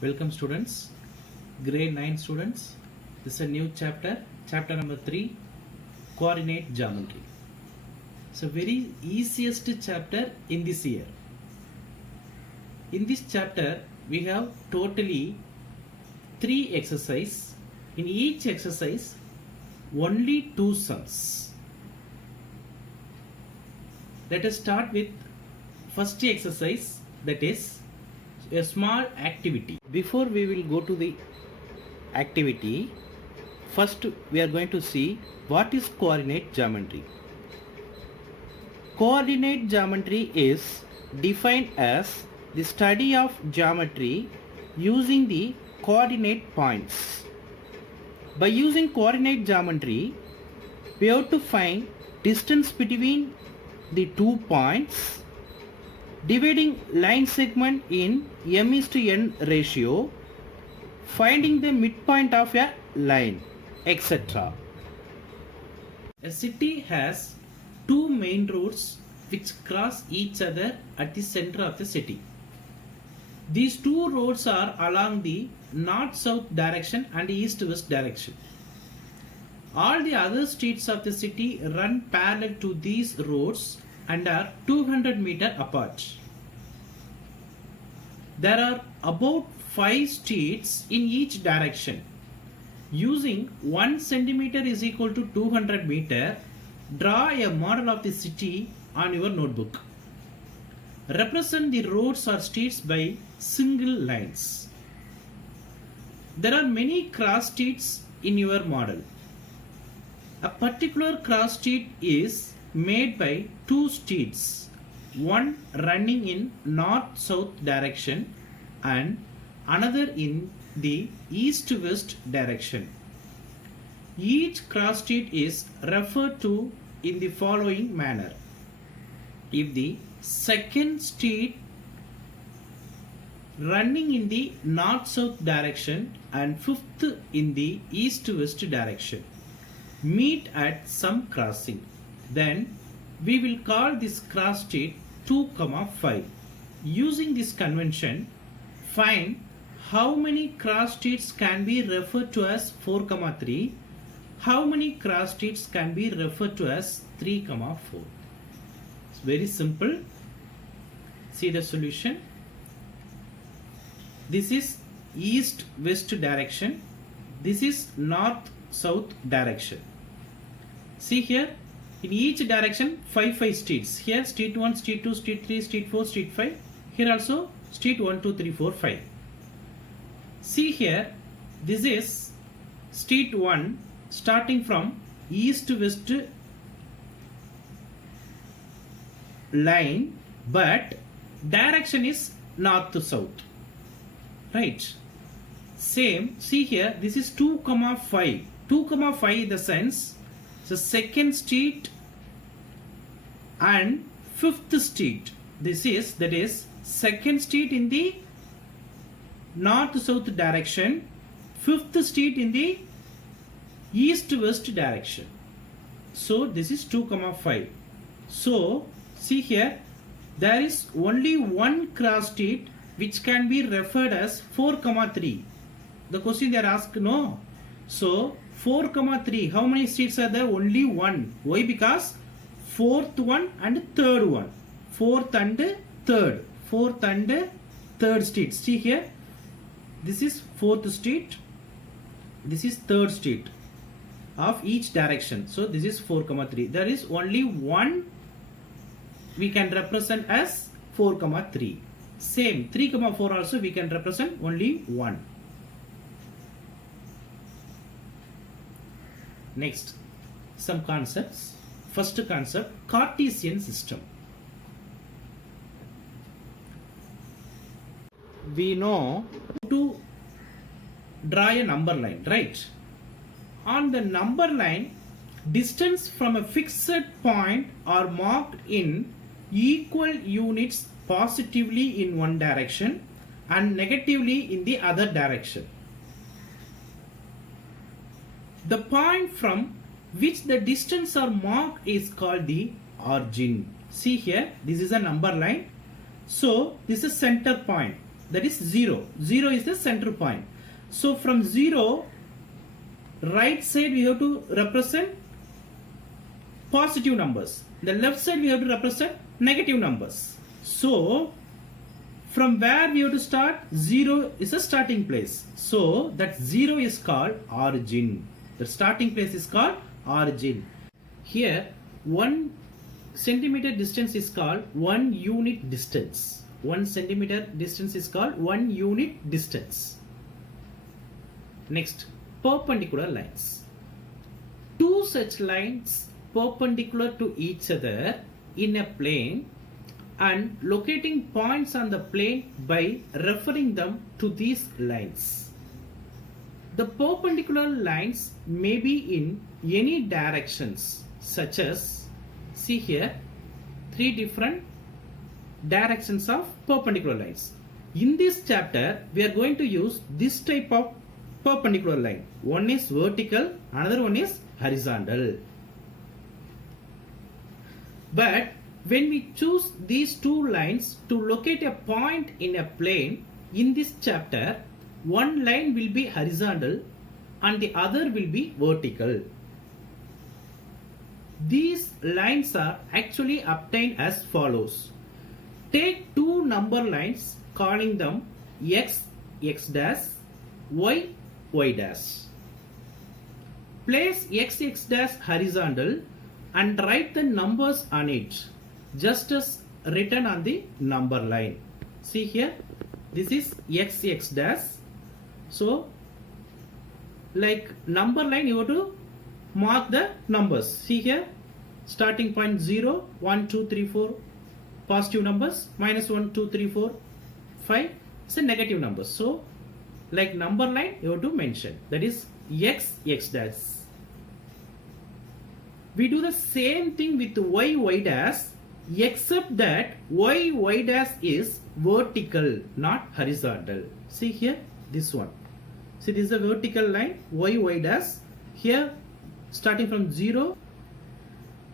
Welcome students, grade 9 students. This is a new chapter, chapter number 3, coordinate geometry. It's a very easiest chapter in this year. In this chapter, we have totally 3 exercises. In each exercise, only 2 sums. Let us start with first exercise, that is a small activity. Before we will go to the activity, first we are going to see what is coordinate geometry. Coordinate geometry is defined as the study of geometry using the coordinate points. By using coordinate geometry, we have to find distance between the 2 points, dividing line segment in m:n ratio, finding the midpoint of a line, etc. A city has 2 main roads which cross each other at the center of the city. These 2 roads are along the north-south direction and east-west direction. All the other streets of the city run parallel to these roads and are 200 meters apart. There are about 5 streets in each direction. Using 1 centimeter is equal to 200 meter, draw a model of the city on your notebook. Represent the roads or streets by single lines. There are many cross streets in your model. A particular cross street is made by 2 streets, one running in north-south direction and another in the east-west direction. Each cross street is referred to in the following manner. If the second street running in the north-south direction and fifth in the east-west direction meet at some crossing, then we will call this cross street 2, 5. Using this convention, find how many cross streets can be referred to as 4, 3, how many cross streets can be referred to as 3, 4. It's very simple. See the solution. This is east-west direction. This is north-south direction. See here, in each direction 5 streets. Here street 1, street 2, street 3, street 4, street 5. Here also street 1, 2, 3, 4, 5. See here, this is street 1 starting from east-west line, but direction is north to south. Right? Same, see here, this is 2, 5. 2, 5 in the sense, the second street and fifth street. That is second street in the north-south direction, fifth street in the east-west direction. So this is 2, 5. So see here, there is only one cross street which can be referred as 4, 3. The question they are asked, no. So 4, 3, how many streets are there? Only one. Why? Because fourth one and third one. Fourth and third. Fourth and third street. See here, this is fourth street. This is third street of each direction. So this is 4, 3. There is only one we can represent as 4, 3. Same 3, 4 also we can represent only one. Next, some concepts. First concept, Cartesian system. We know to draw a number line, right? On the number line, distance from a fixed point are marked in equal units positively in one direction and negatively in the other direction. The point from which the distance are marked is called the origin. See here, this is a number line. So this is center point. that is 0. 0 is the center point. So from 0, right side we have to represent positive numbers. The left side we have to represent negative numbers. So from where we have to start? 0 is a starting place. So that 0 is called origin. The starting place is called origin. Here 1 centimeter distance is called 1 unit distance. 1 centimeter distance is called 1 unit distance. Next, perpendicular lines. Two such lines perpendicular to each other in a plane and locating points on the plane by referring them to these lines. The perpendicular lines may be in any directions, such as, see here, 3 different directions of perpendicular lines. In this chapter, we are going to use this type of perpendicular line. One is vertical, another one is horizontal. But when we choose these two lines to locate a point in a plane, in this chapter, one line will be horizontal and the other will be vertical. These lines are actually obtained as follows. Take two number lines calling them x, x dash, y, y dash. Place x, x dash horizontal and write the numbers on it, just as written on the number line. See here, this is x, x dash. So, like number line, you have to mark the numbers. See here, starting point 0, 1, 2, 3, 4, positive numbers, minus 1, 2, 3, 4, 5, it's a negative number. So, like number line, you have to mention, that is x, x dash. We do the same thing with y, y dash, except that y, y dash is vertical, not horizontal. See here, this one. See, this is a vertical line, y, y dash. Here, starting from 0,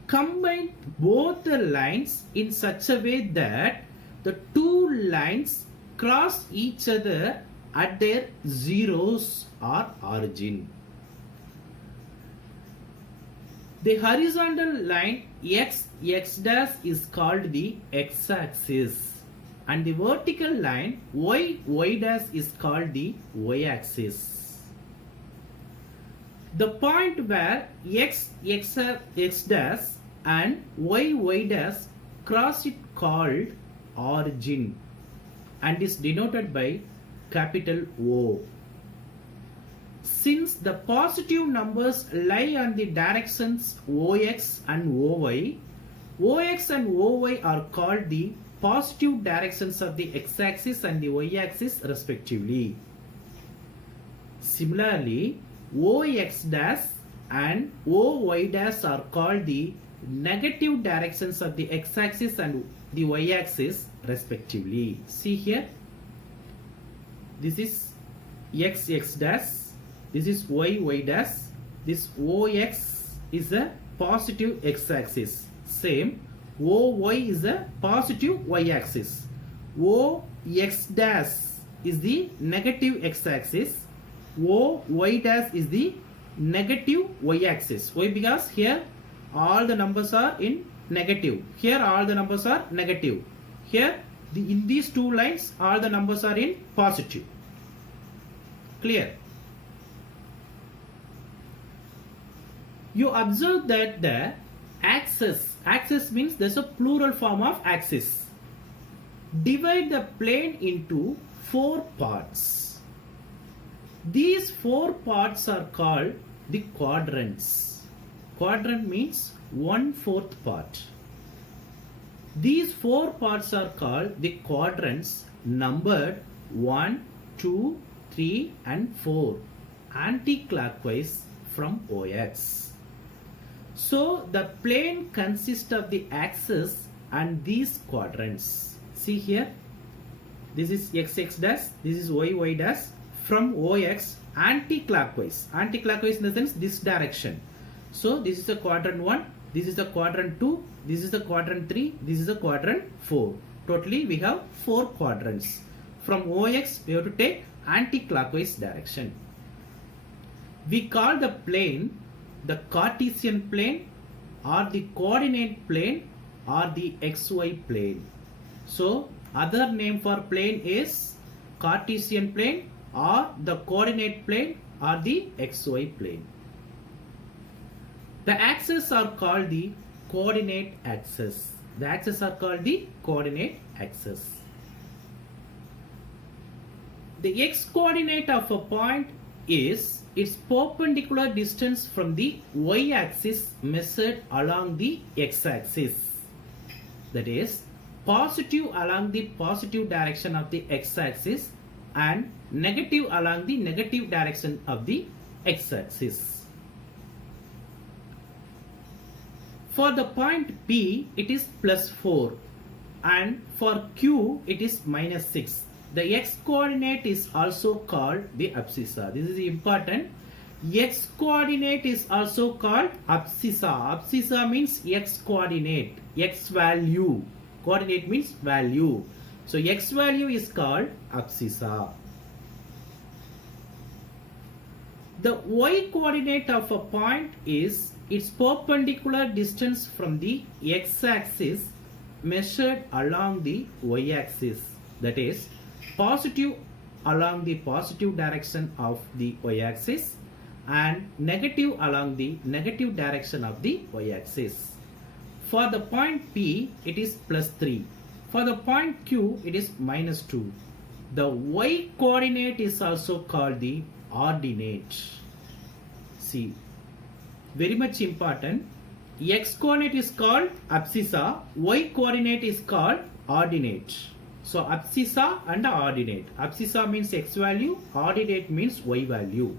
combine both the lines in such a way that the two lines cross each other at their zeros or origin. The horizontal line x, x dash is called the x-axis, and the vertical line y, y dash is called the y-axis. The point where x, x, x dash and y, y dash cross it called origin and is denoted by capital O. Since the positive numbers lie on the directions OX and OY, OX and OY are called the positive directions of the x-axis and the y-axis respectively. Similarly, OX dash and OY dash are called the negative directions of the x-axis and the y-axis respectively. See here, this is x, x dash. This is y, y dash. This OX is a positive x-axis. Same, OY is a positive y-axis. OX dash is the negative x-axis. OY dash is the negative y-axis. Why? Because here all the numbers are in negative. Here all the numbers are negative. Here in these two lines all the numbers are in positive. Clear? You observe that the axis means there's a plural form of axis. Divide the plane into 4 parts. These 4 parts are called the quadrants. Quadrant means 1/4 part. These 4 parts are called the quadrants numbered 1, 2, 3 and 4 anti-clockwise from OX. So the plane consists of the axis and these quadrants. See here, this is x, x dash, this is y, y dash from OX anti-clockwise. Anti-clockwise in the sense this direction. So this is the quadrant 1, this is the quadrant 2, this is the quadrant 3, this is the quadrant 4. Totally we have 4 quadrants. from OX we have to take anti-clockwise direction. We call the plane the Cartesian plane or the coordinate plane or the XY plane. So other name for plane is Cartesian plane or the coordinate plane or the XY plane. The axes are called the coordinate axis. The axes are called the coordinate axis. The x coordinate of a point is its perpendicular distance from the y-axis measured along the x-axis. That is, positive along the positive direction of the x-axis and negative along the negative direction of the x-axis. For the point P, it is +4 and for Q, it is -6. The x coordinate is also called the abscissa. This is important. X coordinate is also called abscissa. Abscissa means x coordinate, x value. Coordinate means value. So x value is called abscissa. The y coordinate of a point is its perpendicular distance from the x-axis measured along the y-axis. That is, positive along the positive direction of the y-axis and negative along the negative direction of the y-axis. For the point P, it is +3. For the point Q, it is -2. The y coordinate is also called the ordinate. See, very much important. X coordinate is called abscissa, y coordinate is called ordinate. So abscissa and ordinate. Abscissa means x value, ordinate means y value.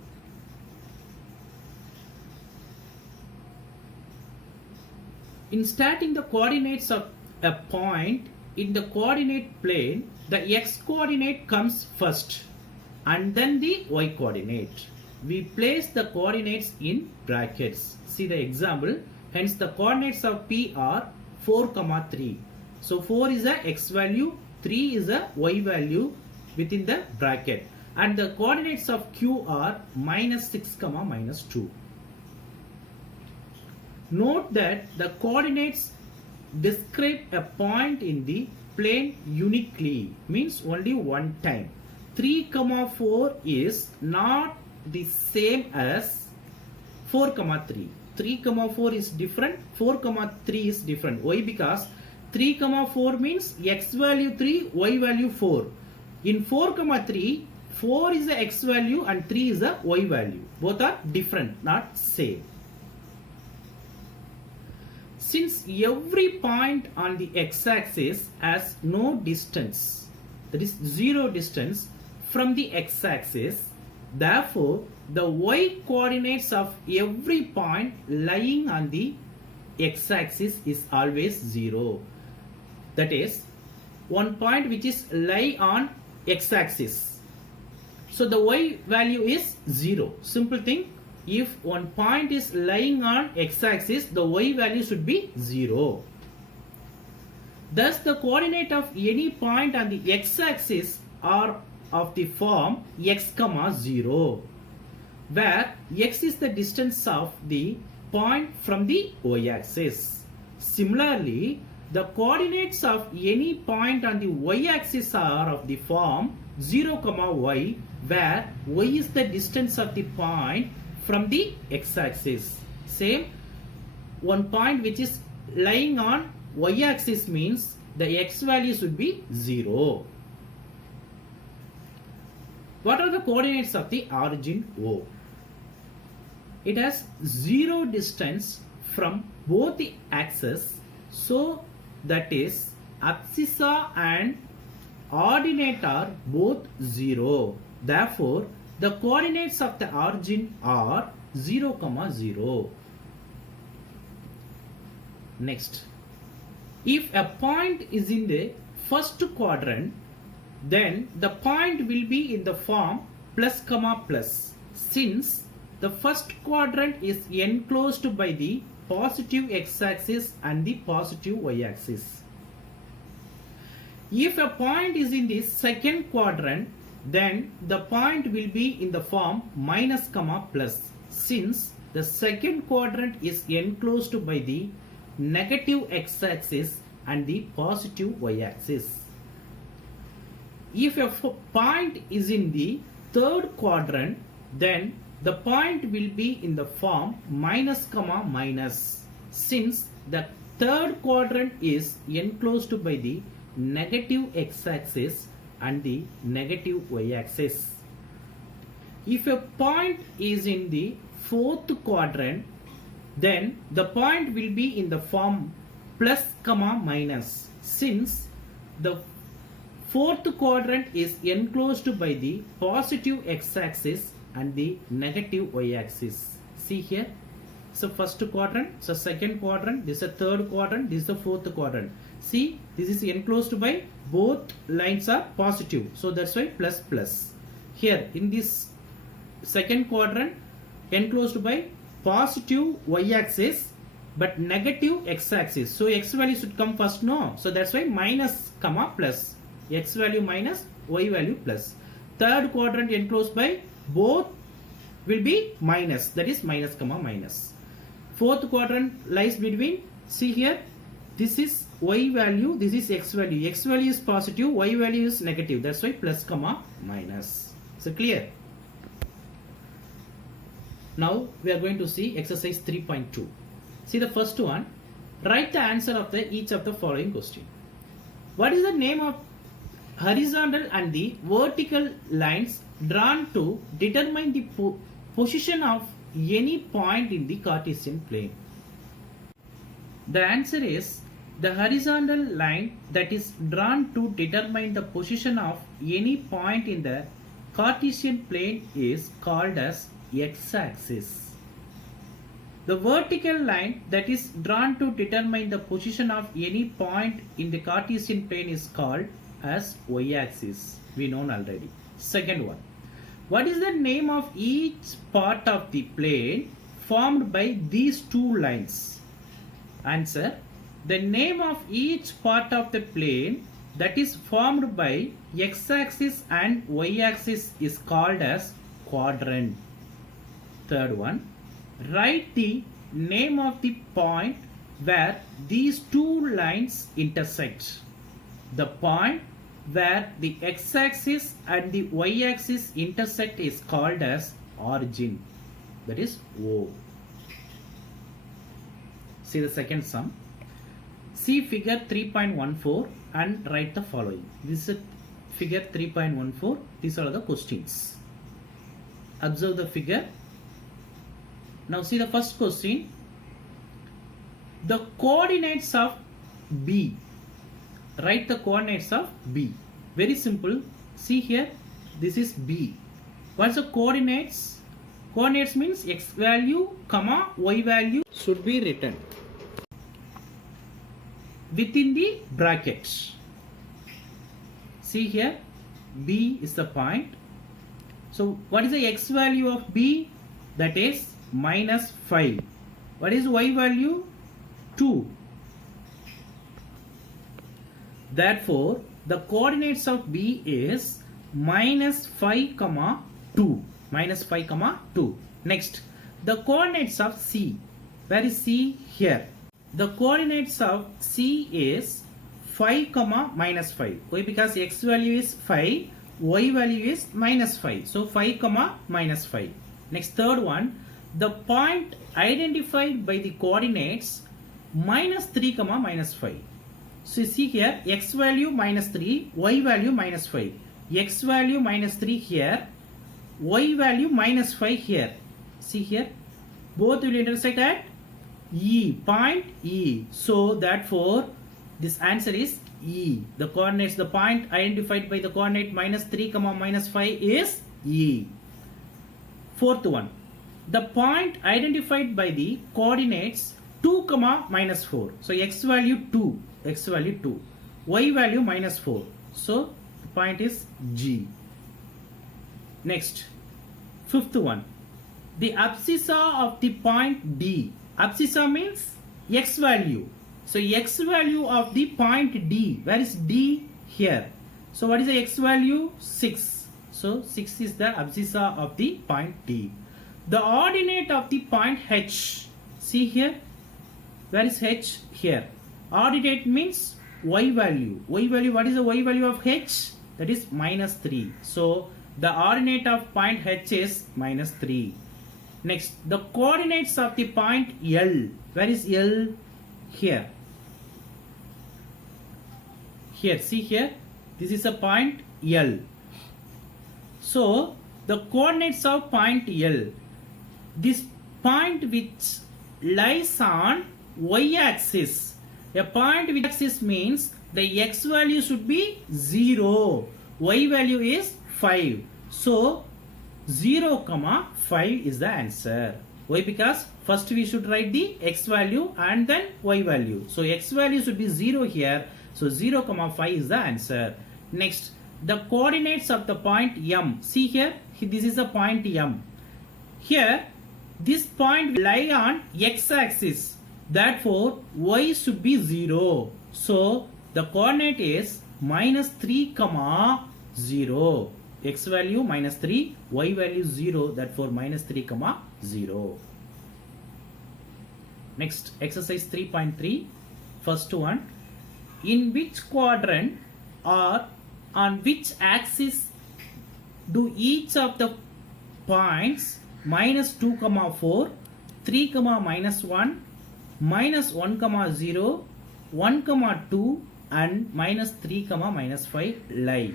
In starting the coordinates of a point in the coordinate plane, the x coordinate comes first and then the y coordinate. We place the coordinates in brackets. See the example. Hence the coordinates of P are 4, 3. So 4 is a x value, 3 is a y value within the bracket, and the coordinates of Q are -6, -2. Note that the coordinates describe a point in the plane uniquely, means only one time. 3, 4 is not the same as 4, 3. 3, 4 is different, 4, 3 is different. Why? Because 3, 4 means x value 3, y value 4. In 4, 3, 4 is the x value and 3 is the y value. Both are different, not same. Since every point on the x-axis has no distance, that is 0 distance from the x-axis, therefore the y coordinates of every point lying on the x-axis is always 0. That is, one point which is lie on x-axis. So the y value is 0. Simple thing. If one point is lying on x-axis, the y value should be 0. Thus, the coordinate of any point on the x-axis are of the form x, 0, where x is the distance of the point from the y-axis. Similarly, the coordinates of any point on the y-axis are of the form 0, y, where y is the distance of the point from the x-axis. Same, one point which is lying on y-axis means the x value should be 0. What are the coordinates of the origin O? It has 0 distance from both the axes, so that is abscissa and ordinate are both 0. Therefore, the coordinates of the origin are 0, 0. Next, if a point is in the first quadrant, then the point will be in the form +, since the first quadrant is enclosed by the positive x-axis and the positive y-axis. If a point is in the second quadrant, then the point will be in the form minus comma plus, since the second quadrant is enclosed by the negative x-axis and the positive y-axis. If a point is in the third quadrant, then the point will be in the form minus comma minus, since the third quadrant is enclosed by the negative x-axis and the negative y-axis. If a point is in the fourth quadrant, then the point will be in the form plus comma minus, since the fourth quadrant is enclosed by the positive x-axis and the negative y-axis. See here. So first quadrant, so second quadrant, this is a third quadrant, this is the fourth quadrant. See, this is enclosed by both lines are positive. So that's why plus plus. Here in this second quadrant, enclosed by positive y-axis but negative x-axis. So x value should come first, no? So that's why minus comma plus. X value minus, y value plus. Third quadrant enclosed by both will be minus, that is minus comma minus. Fourth quadrant lies between, see here, this is y value, this is x value. X value is positive, y value is negative. That's why plus comma minus. So clear? Now we are going to see exercise 3.2. See the first one. Write the answer of each of the following question. What is the name of horizontal and the vertical lines drawn to determine the position of any point in the Cartesian plane? The answer is the horizontal line that is drawn to determine the position of any point in the Cartesian plane is called as x-axis. The vertical line that is drawn to determine the position of any point in the Cartesian plane is called as y-axis. We know already. Second one. What is the name of each part of the plane formed by these two lines? Answer. The name of each part of the plane that is formed by x-axis and y-axis is called as quadrant. Third one. Write the name of the point where these two lines intersect. The point where the x-axis and the y-axis intersect is called as origin, that is O. See the second sum. See figure 3.14 and write the following. This is figure 3.14. These are the questions. Observe the figure. Now see the first question. The coordinates of B. Write the coordinates of B. Very simple. See here. This is B. What's the coordinates? Coordinates means x value, comma, y value should be written within the brackets. See here. B is the point. So what is the x value of B? That is minus 5. What is y value? 2. Therefore, the coordinates of B is minus 5 comma 2. Minus 5 comma 2. Next, the coordinates of C. Where is C? Here. The coordinates of C is 5 comma minus 5. Why? Because x value is 5, y value is minus 5. So 5 comma minus 5. Next, third one. The point identified by the coordinates minus 3 comma minus 5. So see here, x value minus 3, y value minus 5. X value minus 3 here, y value minus 5 here. See here, both will intersect at E, point E. So therefore, this answer is E. The coordinates, the point identified by the coordinate minus 3 comma minus 5 is E. Fourth one, the point identified by the coordinates 2 comma minus 4. So x value 2. X value 2, y value minus 4. So the point is G. Next, fifth one. The abscissa of the point D. Abscissa means x value. So x value of the point D. Where is D? here. So what is the x value? 6. So 6 is the abscissa of the point D. The ordinate of the point H. See here. Where is H? Here. Ordinate means y value. Y value, what is the y value of H? That is -3. So the ordinate of point H is -3. Next, the coordinates of the point L. Where is L? Here. Here, see here. This is a point L. So the coordinates of point L. This point which lies on y-axis. A point with axis means the x value should be 0. Y value is 5. So 0, 5 is the answer. Why? Because first we should write the x value and then y value. So x value should be 0 here. So 0, 5 is the answer. Next, the coordinates of the point M. See here, this is the point M. Here, this point will lie on x-axis. Therefore, y should be 0. So the coordinate is -3, 0. X value -3, y value 0. Therefore, -3, 0. Next, exercise 3.3. First one. In which quadrant or on which axis do each of the points -2, 4, 3, -1, -1, 0, 1, 2 and -3, -5 lie?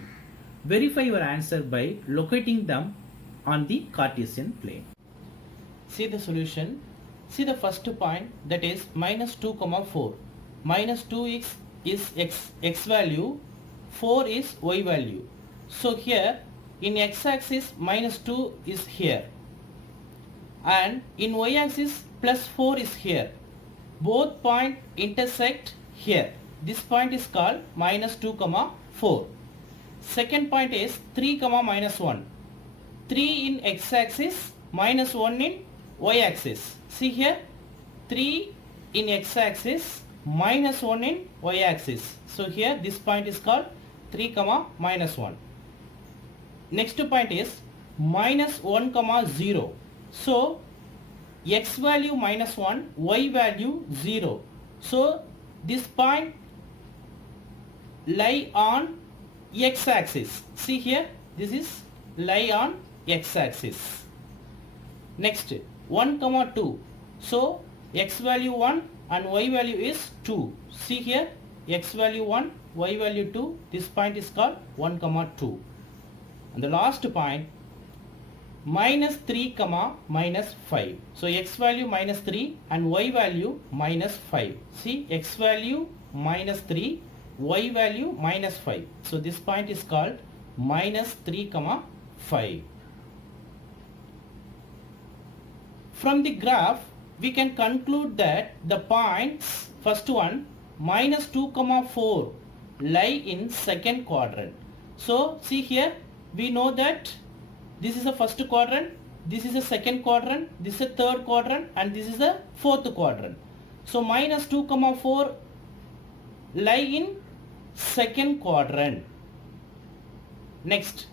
Verify your answer by locating them on the Cartesian plane. See the solution. See the first point, that is -2, 4. -2 is x value, 4 is y value. So here in x-axis -2 is here and in y-axis +4 is here. Both point intersect here. This point is called -2, 4. Second point is 3, -1. 3 in x-axis, -1 in y-axis. See here, 3 in x-axis, -1 in y-axis. So here this point is called 3, -1. Next point is -1, 0. So x value -1, y value 0. So this point lie on x-axis. See here, this is lie on x-axis. Next, 1, 2. So x value 1 and y value is 2. See here, x value 1, y value 2. This point is called 1, 2. And the last point, -3, -5. So x value -3 and y value -5. See, x value -3, y value -5. So this point is called -3, 5. From the graph, we can conclude that the points, first one, -2, 4 lie in second quadrant. So see here, we know that this is the first quadrant, this is the second quadrant, this is the third quadrant and this is the fourth quadrant. So -2, 4 lie in second quadrant. Next,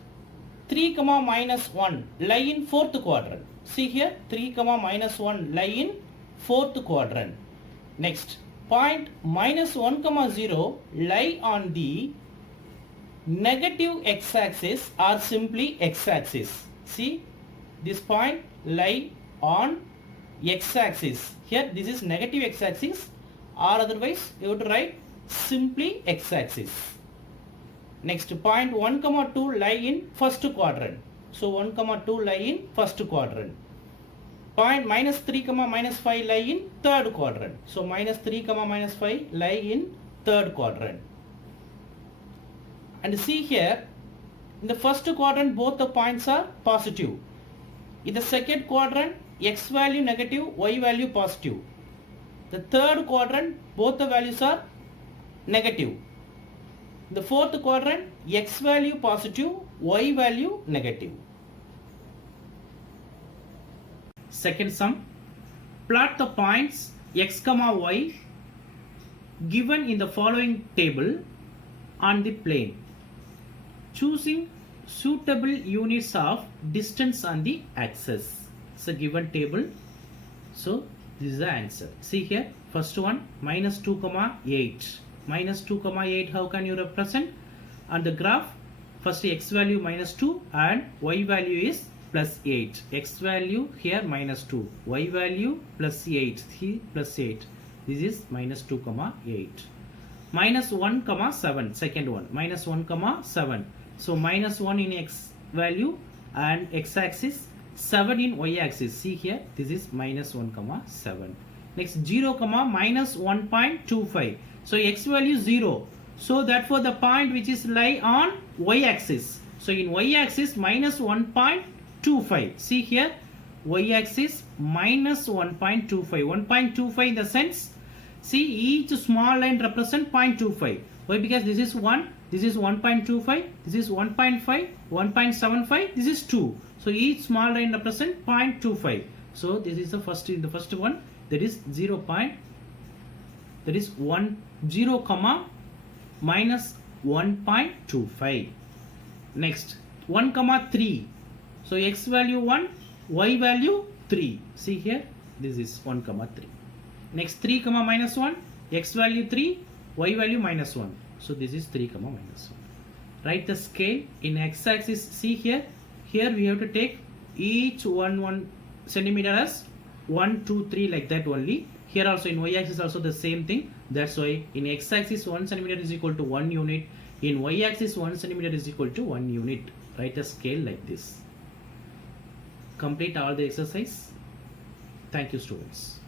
3, -1 lie in fourth quadrant. See here, 3, -1 lie in fourth quadrant. Next, point -1, 0 lie on the negative x-axis or simply x-axis. See, this point lie on x-axis. Here this is negative x-axis, or otherwise you would write simply x-axis. Next, point 1, 2 lie in first quadrant. So 1, 2 lie in first quadrant. Point -3, -5 lie in third quadrant. So -3, -5 lie in third quadrant. And see here, in the first quadrant both the points are positive. In the second quadrant, x value negative, y value positive. The third quadrant, both the values are negative. In the fourth quadrant, x value positive, y value negative. Second sum, plot the points x, y given in the following table on the plane. Choosing suitable units of distance on the axis. It's a given table. So this is the answer. See here, first one minus 2 comma 8. Minus 2 comma 8, how can you represent? On the graph, first x value minus 2 and y value is plus 8. X value here minus 2. Y value plus 8. Here plus 8. This is minus 2 comma 8. Minus 1 comma 7. Second one. Minus 1 comma 7. So minus 1 in x value and x axis, 7 in y axis. See here, this is minus 1 comma 7. Next 0 comma minus 1.25. So x value 0. So therefore the point which is lie on y axis. So in y axis minus 1.25. See here, y axis minus 1.25. 1.25 in the sense, see each small line represent 0.25. Why? Because this is 1, this is 1.25, this is 1.5, 1.75, this is 2. So each small line represent 0.25. So this is the first, in the first one, that is 0 comma minus 1.25. Next 1 comma 3. So x value 1, y value 3. See here, this is 1 comma 3. Next 3 comma minus 1, x value 3, y value minus 1. So this is 3 comma minus 1. Write the scale in x axis. See here, here we have to take each 1 centimeter as 1, 2, 3 like that only. Here also in y axis also the same thing. That's why in x axis 1 centimeter is equal to 1 unit. In y axis 1 centimeter is equal to 1 unit. Write a scale like this. Complete all the exercise. Thank you, students.